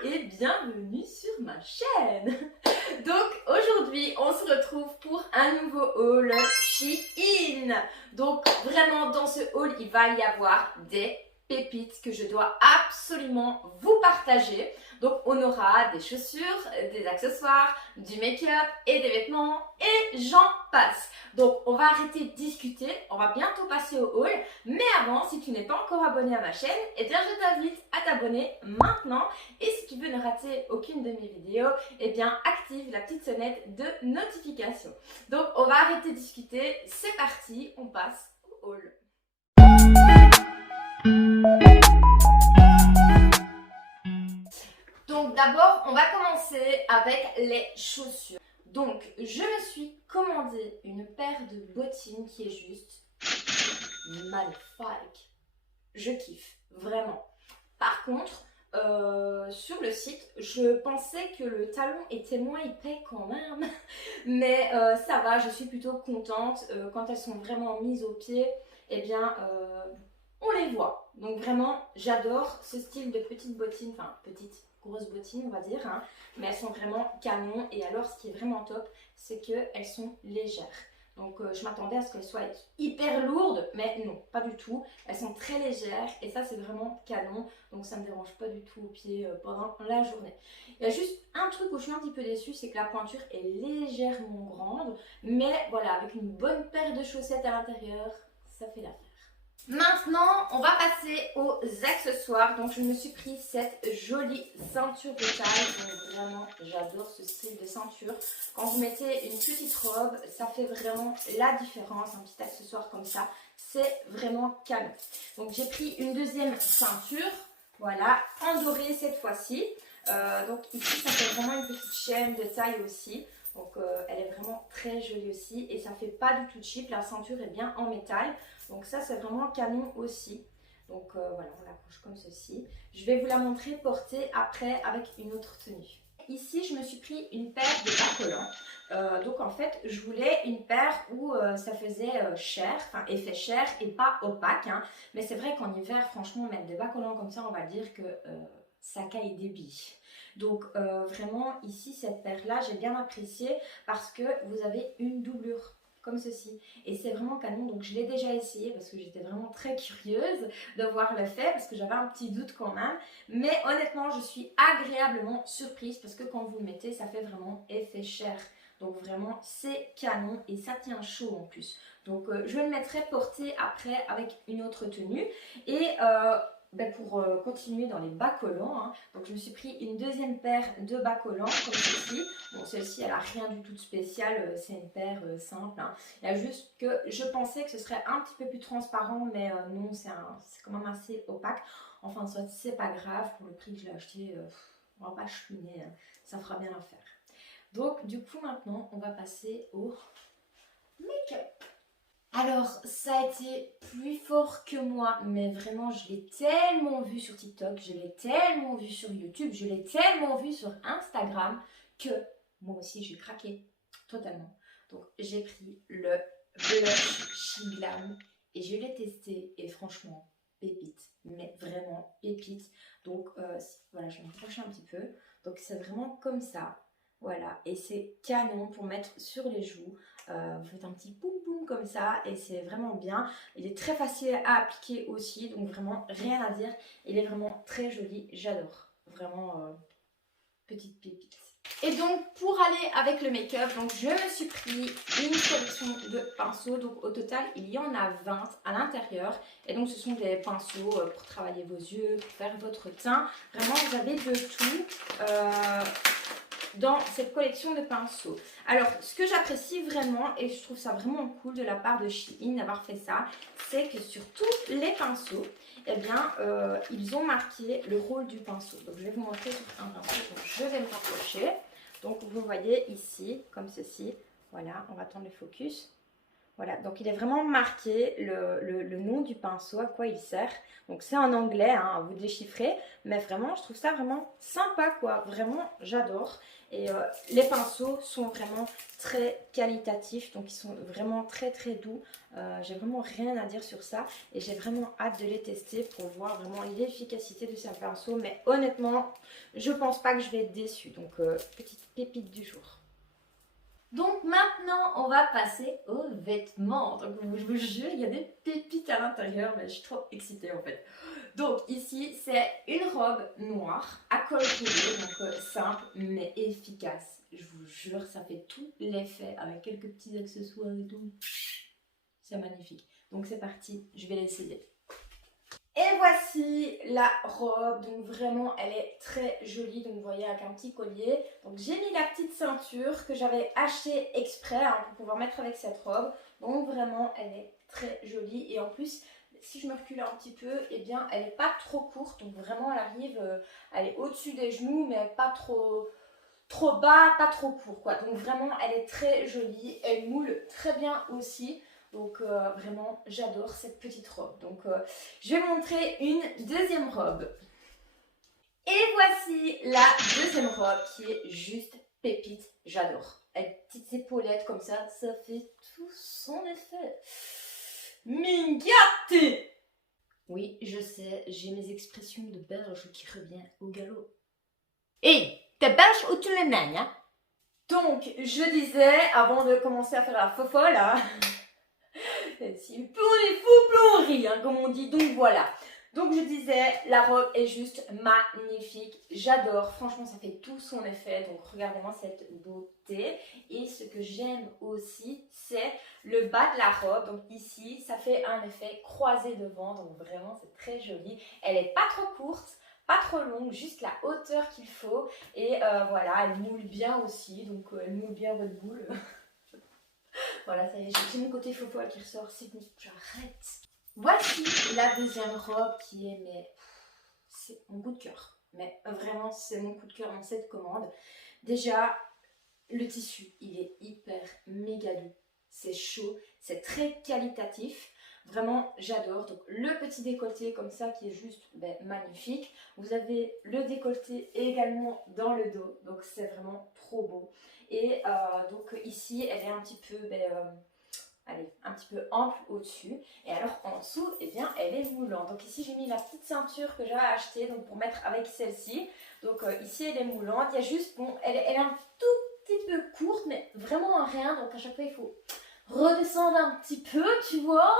et bienvenue sur ma chaîne. Donc aujourd'hui on se retrouve pour un nouveau haul Shein. Donc vraiment dans ce haul il va y avoir des pépites que je dois absolument vous partager. Donc on aura des chaussures, des accessoires, du make-up et des vêtements et j'en passe. Donc on va arrêter de discuter, on va bientôt passer au haul. Mais avant, si tu n'es pas encore abonné à ma chaîne, eh bien je t'invite à t'abonner maintenant. Et si tu veux ne rater aucune de mes vidéos, eh bien active la petite sonnette de notification. Donc on va arrêter de discuter, c'est parti, on passe au haul. Donc d'abord, on va commencer avec les chaussures. Donc je me suis commandé une paire de bottines qui est juste magnifique. Je kiffe, vraiment. Par contre, sur le site, je pensais que le talon était moins épais quand même. Mais ça va, je suis plutôt contente. Quand elles sont vraiment mises au pied, eh bien, on les voit. Donc vraiment, j'adore ce style de petites bottines, enfin petites, grosses bottines on va dire. Hein. Mais elles sont vraiment canon. Et alors, ce qui est vraiment top, c'est qu'elles sont légères. Donc je m'attendais à ce qu'elles soient hyper lourdes, mais non, pas du tout. Elles sont très légères et ça c'est vraiment canon. Donc ça ne me dérange pas du tout au pied pendant la journée. Il y a juste un truc où je suis un petit peu déçue, c'est que la pointure est légèrement grande. Mais voilà, avec une bonne paire de chaussettes à l'intérieur, ça fait l'affaire. Maintenant, on va passer aux accessoires. Donc, je me suis pris cette jolie ceinture de taille. Donc, vraiment, j'adore ce style de ceinture. Quand vous mettez une petite robe, ça fait vraiment la différence. Un petit accessoire comme ça, c'est vraiment canon. Donc, j'ai pris une deuxième ceinture. Voilà, en doré cette fois-ci. Donc, ici, ça fait vraiment une petite chaîne de taille aussi. Donc elle est vraiment très jolie aussi et ça fait pas du tout cheap, la ceinture est bien en métal. Donc ça c'est vraiment canon aussi. Donc voilà, on l'accroche comme ceci. Je vais vous la montrer portée après avec une autre tenue. Ici je me suis pris une paire de bas collants. Donc en fait je voulais une paire où ça faisait cher, enfin effet cher et pas opaque. Hein. Mais c'est vrai qu'en hiver franchement mettre des bas collants comme ça on va dire que ça caille des billes. Donc vraiment ici cette paire là j'ai bien apprécié parce que vous avez une doublure comme ceci et c'est vraiment canon. Donc je l'ai déjà essayé parce que j'étais vraiment très curieuse de voir le fait parce que j'avais un petit doute quand même, mais honnêtement je suis agréablement surprise parce que quand vous le mettez ça fait vraiment effet chair. Donc vraiment c'est canon et ça tient chaud en plus. Donc je le mettrai porté après avec une autre tenue et pour continuer dans les bas collants, hein, donc je me suis pris une deuxième paire de bas collants comme ceci. Bon, celle-ci, elle n'a rien du tout de spécial, c'est une paire simple. Hein. Il y a juste que je pensais que ce serait un petit peu plus transparent, mais non, c'est quand même assez opaque. Enfin, soit c'est pas grave, pour le prix que je l'ai acheté, on va pas chouiner, hein, ça fera bien l'affaire. Donc, du coup, maintenant, on va passer au make-up. Alors, ça a été plus fort que moi, mais vraiment, je l'ai tellement vu sur TikTok, je l'ai tellement vu sur YouTube, je l'ai tellement vu sur Instagram que moi aussi, j'ai craqué totalement. Donc, j'ai pris le blush She Glam et je l'ai testé et franchement, pépite, mais vraiment pépite. Donc, voilà, je vais me rapprocher un petit peu. Donc, c'est vraiment comme ça. Voilà, et c'est canon pour mettre sur les joues. Vous faites un petit poum poum comme ça et c'est vraiment bien. Il est très facile à appliquer aussi, donc vraiment rien à dire. Il est vraiment très joli, j'adore. Vraiment petite pépite. Et donc pour aller avec le make-up, donc je me suis pris une collection de pinceaux. Donc au total il y en a 20 à l'intérieur. Et donc ce sont des pinceaux pour travailler vos yeux, pour faire votre teint. Vraiment vous avez de tout. Dans cette collection de pinceaux. Alors, ce que j'apprécie vraiment, et je trouve ça vraiment cool de la part de Shein d'avoir fait ça, c'est que sur tous les pinceaux, eh bien, ils ont marqué le rôle du pinceau. Donc, je vais vous montrer sur un pinceau. Donc, je vais me rapprocher. Donc, vous voyez ici, comme ceci. Voilà, on va tendre le focus. Voilà, donc il est vraiment marqué le nom du pinceau, à quoi il sert. Donc c'est en anglais, hein, à vous déchiffrer, mais vraiment, je trouve ça vraiment sympa, quoi. Vraiment, j'adore. Et les pinceaux sont vraiment très qualitatifs, donc ils sont vraiment très très doux. J'ai vraiment rien à dire sur ça et j'ai vraiment hâte de les tester pour voir vraiment l'efficacité de ces pinceaux. Mais honnêtement, je pense pas que je vais être déçue. Donc petite pépite du jour. Donc maintenant, on va passer aux vêtements. Donc je vous jure, il y a des pépites à l'intérieur, mais je suis trop excitée en fait. Donc ici, c'est une robe noire à col roulé, donc simple mais efficace. Je vous jure, ça fait tout l'effet avec quelques petits accessoires et tout. C'est magnifique. Donc c'est parti, je vais l'essayer. Et voici la robe, donc vraiment elle est très jolie, donc vous voyez avec un petit collier. Donc j'ai mis la petite ceinture que j'avais achetée exprès hein, pour pouvoir mettre avec cette robe. Donc vraiment elle est très jolie et en plus si je me recule un petit peu, eh bien elle n'est pas trop courte. Donc vraiment elle arrive, elle est au-dessus des genoux mais pas trop bas, pas trop court quoi. Donc vraiment elle est très jolie, elle moule très bien aussi. Donc vraiment j'adore cette petite robe. Donc je vais montrer une deuxième robe. Et voici la deuxième robe qui est juste pépite, j'adore. Avec petites épaulettes comme ça fait tout son effet. Mingate. Oui, je sais, j'ai mes expressions de belge qui reviennent au galop. Hé, t'es belge ou tu le mènes, hein? Donc, je disais, avant de commencer à faire la fofolle, hein, si plus on est fou, plus on rit, hein, comme on dit. Donc voilà. Donc je disais, la robe est juste magnifique. J'adore. Franchement, ça fait tout son effet. Donc regardez-moi cette beauté. Et ce que j'aime aussi, c'est le bas de la robe. Donc ici, ça fait un effet croisé devant. Donc vraiment, c'est très joli. Elle n'est pas trop courte. Pas trop longue, juste la hauteur qu'il faut. Et voilà, elle moule bien aussi. Donc elle moule bien votre boule. Voilà, ça y est, j'ai mon côté faux poil qui ressort. C'est bon, j'arrête. Voici la deuxième robe qui est, mais c'est mon coup de cœur. Mais vraiment, c'est mon coup de cœur dans cette commande. Déjà, le tissu, il est hyper méga doux. C'est chaud, c'est très qualitatif. Vraiment, j'adore. Donc, le petit décolleté comme ça qui est juste magnifique. Vous avez le décolleté également dans le dos. Donc, c'est vraiment trop beau. Et donc, ici, elle est un petit peu... allez, un petit peu ample au-dessus. Et alors en dessous, eh bien, elle est moulante. Donc ici, j'ai mis la petite ceinture que j'avais achetée donc pour mettre avec celle-ci. Donc ici, elle est moulante. Il y a juste, bon, elle est un tout petit peu courte, mais vraiment rien. Donc à chaque fois, il faut redescendre un petit peu, tu vois.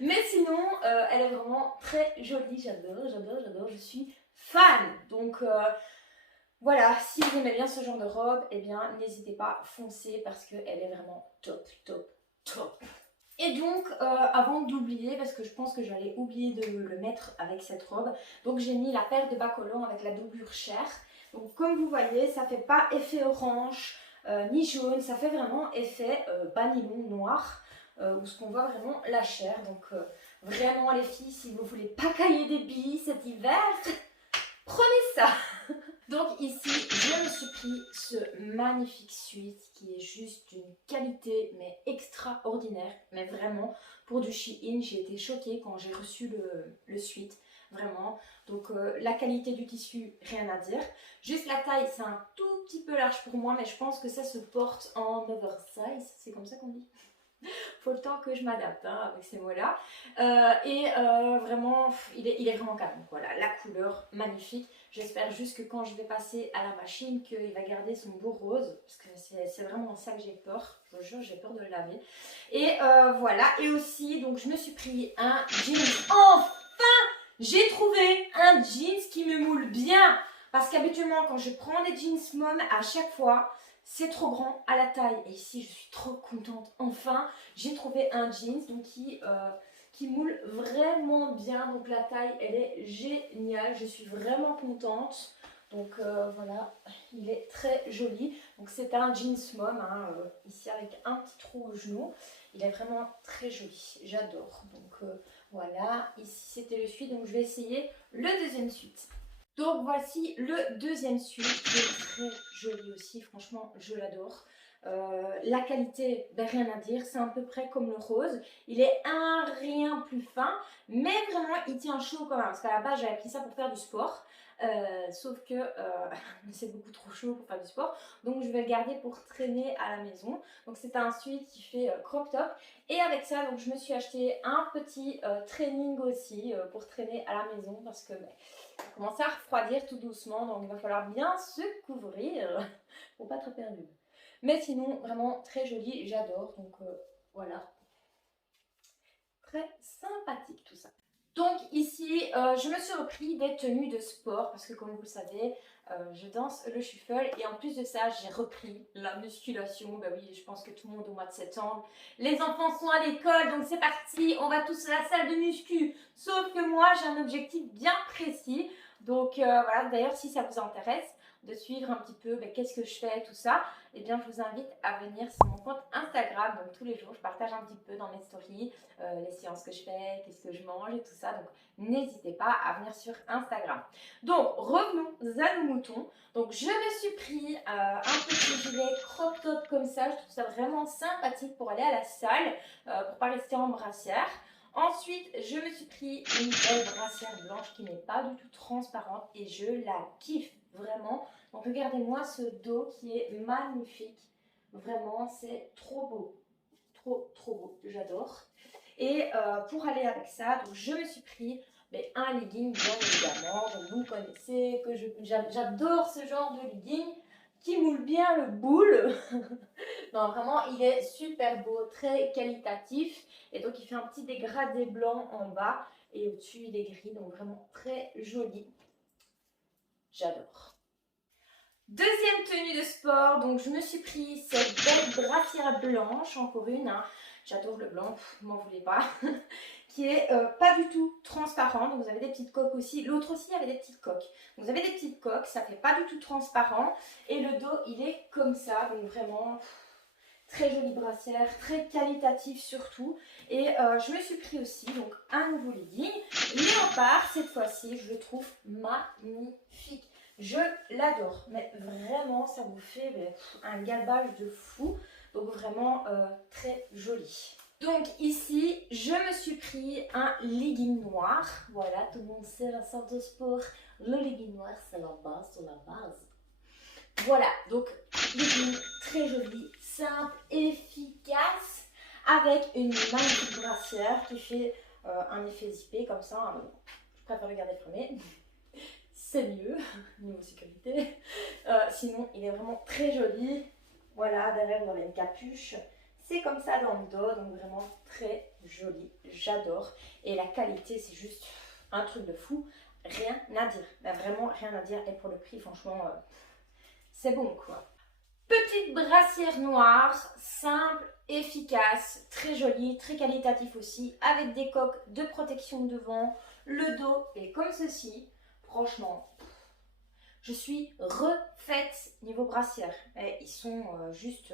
Mais sinon, elle est vraiment très jolie. J'adore, j'adore, j'adore. Je suis fan. Donc voilà, si vous aimez bien ce genre de robe, eh bien, n'hésitez pas, foncez parce qu'elle est vraiment top, top, top. Et donc, avant d'oublier, parce que je pense que j'allais oublier de le mettre avec cette robe, donc j'ai mis la paire de bas collants avec la doublure chair. Donc comme vous voyez, ça fait pas effet orange ni jaune, ça fait vraiment effet bas nylon noir, où ce qu'on voit vraiment la chair. Donc vraiment les filles, si vous voulez pas cailler des billes cet hiver, prenez ça. Donc ici, je me suis pris ce magnifique sweat qui est juste d'une qualité mais extraordinaire. Mais vraiment, pour du Shein, j'ai été choquée quand j'ai reçu le sweat. Vraiment. Donc la qualité du tissu, rien à dire. Juste la taille, c'est un tout petit peu large pour moi, mais je pense que ça se porte en oversize. C'est comme ça qu'on dit. Faut le temps que je m'adapte hein, avec ces mots-là. Vraiment, il est vraiment canon. Voilà, la couleur, magnifique. J'espère juste que quand je vais passer à la machine, qu'il va garder son beau rose. Parce que c'est vraiment ça que j'ai peur. Je vous jure, j'ai peur de le laver. Et voilà. Et aussi, donc je me suis pris un jeans. Enfin, j'ai trouvé un jeans qui me moule bien. Parce qu'habituellement, quand je prends des jeans mom, à chaque fois, c'est trop grand à la taille. Et ici, je suis trop contente. Enfin, j'ai trouvé un jeans donc, qui moule vraiment bien. Donc la taille, elle est géniale. Je suis vraiment contente. Donc voilà, il est très joli. Donc c'est un jeans mom, hein, ici avec un petit trou au genou. Il est vraiment très joli. J'adore. Donc voilà, ici c'était le suite. Donc je vais essayer le deuxième suite. Donc voici le deuxième suite qui est très joli aussi, franchement je l'adore. La qualité, ben, rien à dire, c'est à peu près comme le rose. Il est un rien plus fin, mais vraiment il tient chaud quand même. Parce qu'à la base j'avais pris ça pour faire du sport. Sauf que c'est beaucoup trop chaud pour faire du sport, donc je vais le garder pour traîner à la maison. Donc c'est un sweat qui fait crop top, et avec ça donc je me suis acheté un petit training aussi pour traîner à la maison, parce que ça commence à refroidir tout doucement, donc il va falloir bien se couvrir pour pas être perdu. Mais sinon vraiment très joli, j'adore, donc voilà, très sympathique tout ça. Donc ici, je me suis repris des tenues de sport parce que comme vous le savez, je danse le shuffle, et en plus de ça, j'ai repris la musculation. Bah oui, je pense que tout le monde au mois de septembre, les enfants sont à l'école, donc c'est parti, on va tous à la salle de muscu. Sauf que moi, j'ai un objectif bien précis. Donc voilà, d'ailleurs, si ça vous intéresse de suivre un petit peu qu'est-ce que je fais, tout ça, eh bien je vous invite à venir sur mon compte Instagram. Donc tous les jours je partage un petit peu dans mes stories les séances que je fais, qu'est-ce que je mange et tout ça, donc n'hésitez pas à venir sur Instagram. Donc revenons à nos moutons. Donc je me suis pris un petit gilet crop top comme ça, je trouve ça vraiment sympathique pour aller à la salle, pour pas rester en brassière. Ensuite, je me suis pris une belle brassière blanche qui n'est pas du tout transparente et je la kiffe vraiment. Donc regardez-moi ce dos qui est magnifique. Vraiment, c'est trop beau. Trop beau. J'adore. Et pour aller avec ça, donc je me suis pris un legging bien évidemment. Donc vous connaissez que j'adore ce genre de legging qui moule bien le boule. Non, vraiment, il est super beau, très qualitatif. Et donc, il fait un petit dégradé blanc en bas. Et au-dessus, il est gris. Donc, vraiment très joli. J'adore. Deuxième tenue de sport. Donc, je me suis pris cette belle brassière blanche. Encore une. Hein. J'adore le blanc. M'en voulez pas. Qui est pas du tout transparent. Donc, vous avez des petites coques aussi. L'autre aussi avait des petites coques. Donc, vous avez des petites coques. Ça fait pas du tout transparent. Et le dos, il est comme ça. Donc, vraiment... Très jolie brassière, très qualitatif surtout. Et je me suis pris aussi donc un nouveau legging léopard cette fois-ci. Je le trouve magnifique. Je l'adore. Mais vraiment, ça vous fait un gabage de fou. Donc vraiment très joli. Donc ici, je me suis pris un legging noir. Voilà, tout le monde sait la salle de sport. Le legging noir, c'est la base sur la base. Voilà, donc legging très joli, simple, efficace, avec une magnifique brassière qui fait un effet zippé comme ça. Je préfère le garder fermé, c'est mieux niveau sécurité. Sinon, il est vraiment très joli. Voilà, derrière vous avez une capuche. C'est comme ça dans le dos, donc vraiment très joli. J'adore. Et la qualité, c'est juste un truc de fou. Rien à dire. Bah, vraiment rien à dire. Et pour le prix, franchement... c'est bon quoi. Petite brassière noire, simple, efficace, très jolie, très qualitatif aussi, avec des coques de protection devant. Le dos est comme ceci. Franchement, je suis refaite niveau brassière. Et ils sont juste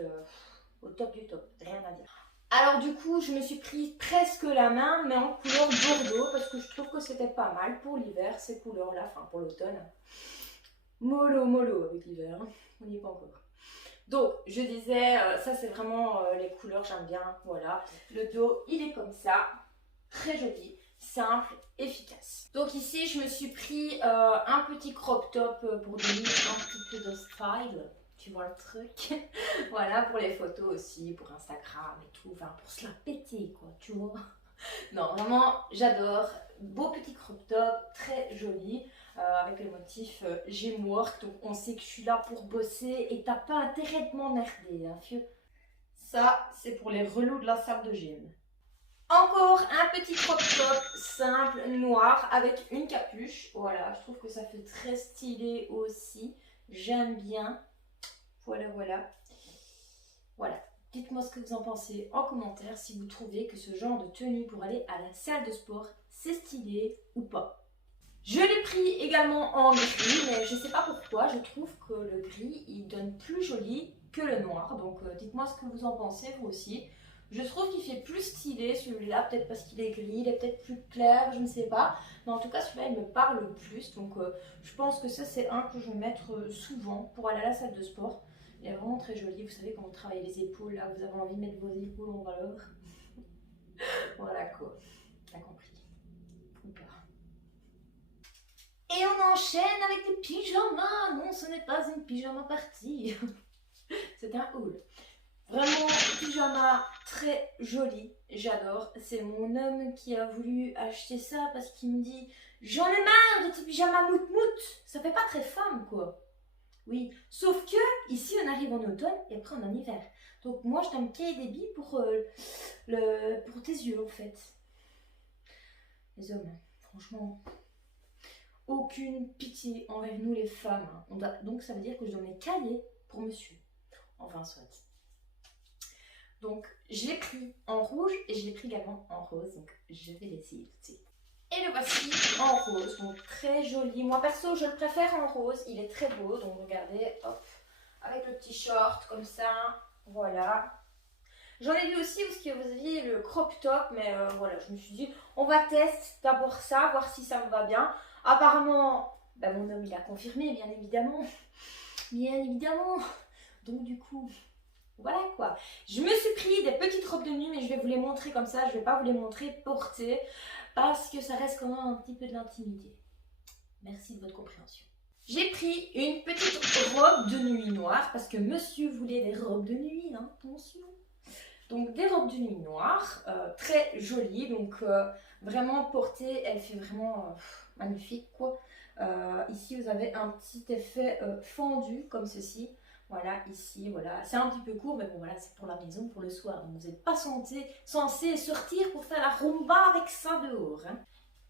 au top du top, rien à dire. Alors du coup, je me suis pris presque la main, mais en couleur bordeaux, parce que je trouve que c'était pas mal pour l'hiver, ces couleurs-là, enfin pour l'automne. Mollo avec l'hiver, on n'y est pas encore. Donc je disais, ça c'est vraiment les couleurs, j'aime bien, voilà. Le dos, il est comme ça, très joli, simple, efficace. Donc ici, je me suis pris un petit crop top pour donner un petit peu de style, tu vois le truc. Voilà, pour les photos aussi, pour Instagram et tout, enfin pour se la péter quoi, tu vois. Non, vraiment, j'adore. Beau petit crop top, très joli, avec le motif gym work. Donc, on sait que je suis là pour bosser et t'as pas intérêt de m'emmerder, hein, fieu. Ça, c'est pour les relous de la salle de gym. Encore un petit crop top simple, noir, avec une capuche. Voilà, je trouve que ça fait très stylé aussi. J'aime bien. Voilà, voilà. Voilà. Dites-moi ce que vous en pensez en commentaire, si vous trouvez que ce genre de tenue pour aller à la salle de sport, c'est stylé ou pas. Je l'ai pris également en gris, mais je ne sais pas pourquoi, je trouve que le gris, il donne plus joli que le noir. Donc dites-moi ce que vous en pensez, vous aussi. Je trouve qu'il fait plus stylé celui-là, peut-être parce qu'il est gris, il est peut-être plus clair, je ne sais pas. Mais en tout cas, celui-là, il me parle plus. Donc je pense que ça, c'est un que je vais mettre souvent pour aller à la salle de sport. Il est vraiment très joli. Vous savez quand vous travaillez les épaules, là, vous avez envie de mettre vos épaules en valeur. Voilà quoi. T'as compris. Ou pas. Et on enchaîne avec des pyjamas. Non, ce n'est pas une pyjama party. C'est un haul. Vraiment, pyjama très joli. J'adore. C'est mon homme qui a voulu acheter ça parce qu'il me dit « J'en ai marre de tes pyjamas mout-mout. Ça fait pas très femme, quoi. » Oui, sauf que ici, on arrive en automne et après, on est en hiver. Donc moi, je t'ai un cahier des billes pour tes yeux, en fait. Les hommes, franchement, aucune pitié envers nous, les femmes. Donc ça veut dire que je dois mes cahiers pour monsieur. Enfin, soit. Donc, je l'ai pris en rouge et je l'ai pris également en rose. Donc, je vais l'essayer tout de suite. Et le voici en rose. Donc, très joli. Moi, perso, je le préfère en rose. Il est très beau. Donc, regardez, hop, avec le petit short comme ça. Voilà. J'en ai vu aussi parce que vous aviez le crop top. Mais voilà, je me suis dit, on va tester d'abord ça, voir si ça me va bien. Apparemment, bah, mon homme, il a confirmé, bien évidemment. Bien évidemment. Donc, du coup... Voilà quoi. Je me suis pris des petites robes de nuit, mais je vais vous les montrer comme ça. Je ne vais pas vous les montrer portées parce que ça reste quand même un petit peu de l'intimité. Merci de votre compréhension. J'ai pris une petite robe de nuit noire parce que monsieur voulait des robes de nuit, hein, attention. Donc des robes de nuit noires, très jolies. Donc vraiment portée, elle fait vraiment magnifique quoi. Ici vous avez un petit effet fendu comme ceci. Voilà, ici, voilà. C'est un petit peu court, mais bon, voilà, c'est pour la maison, pour le soir. Donc, vous n'êtes pas censé sortir pour faire la rumba avec ça dehors. Hein.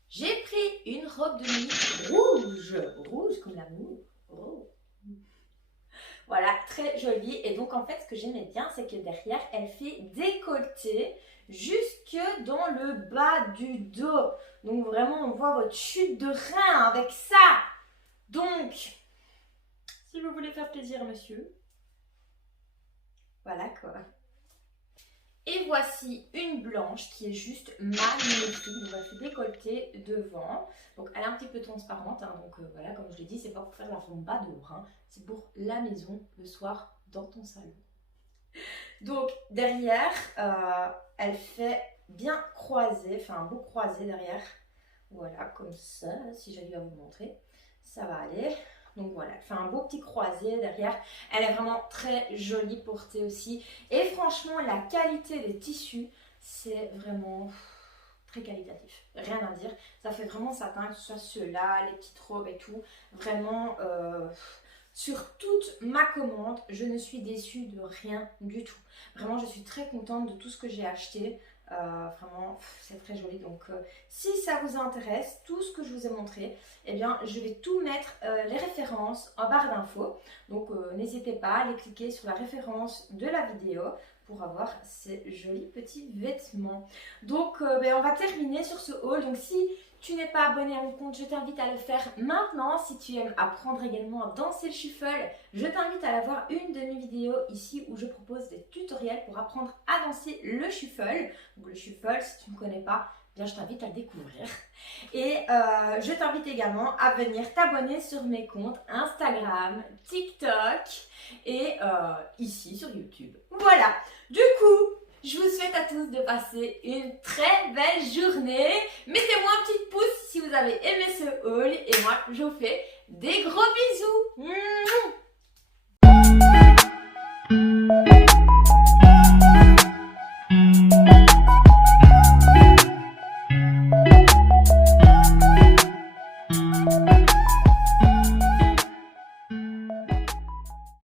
J'ai pris une robe de nuit rouge. Rouge comme l'amour. Oh. Voilà, très jolie. Et donc, en fait, ce que j'aimais bien, c'est que derrière, elle fait décolleté jusque dans le bas du dos. Donc, vraiment, on voit votre chute de rein avec ça. Donc... si vous voulez faire plaisir, monsieur. Voilà quoi. Et voici une blanche qui est juste magnifique. Donc elle fait décolleté devant. Donc elle est un petit peu transparente. Hein. Donc voilà, comme je l'ai dit, c'est pas pour faire la rumba dehors. Hein. C'est pour la maison, le soir, dans ton salon. Donc derrière, elle fait bien croisé. Enfin un beau croisé derrière. Voilà, comme ça. Si j'arrive à vous montrer, ça va aller. Donc voilà, elle fait un beau petit croisé derrière. Elle est vraiment très jolie portée aussi. Et franchement, la qualité des tissus, c'est vraiment très qualitatif. Rien à dire. Ça fait vraiment satin, que ce soit ceux-là, les petites robes et tout. Vraiment, sur toute ma commande, je ne suis déçue de rien du tout. Vraiment, je suis très contente de tout ce que j'ai acheté. Vraiment, c'est très joli. Donc, si ça vous intéresse, tout ce que je vous ai montré, eh bien, je vais tout mettre les références en barre d'infos. Donc, n'hésitez pas à aller cliquer sur la référence de la vidéo pour avoir ces jolis petits vêtements. Donc, on va terminer sur ce haul. Donc, si tu n'es pas abonné à mon compte, je t'invite à le faire maintenant. Si tu aimes apprendre également à danser le shuffle, je t'invite à aller voir une de mes vidéos ici où je propose des tutoriels pour apprendre à danser le shuffle. Donc le shuffle, si tu ne connais pas, bien je t'invite à le découvrir. Et je t'invite également à venir t'abonner sur mes comptes Instagram, TikTok et ici sur YouTube. Voilà, du coup... je vous souhaite à tous de passer une très belle journée. Mettez-moi un petit pouce si vous avez aimé ce haul. Et moi, je vous fais des gros bisous.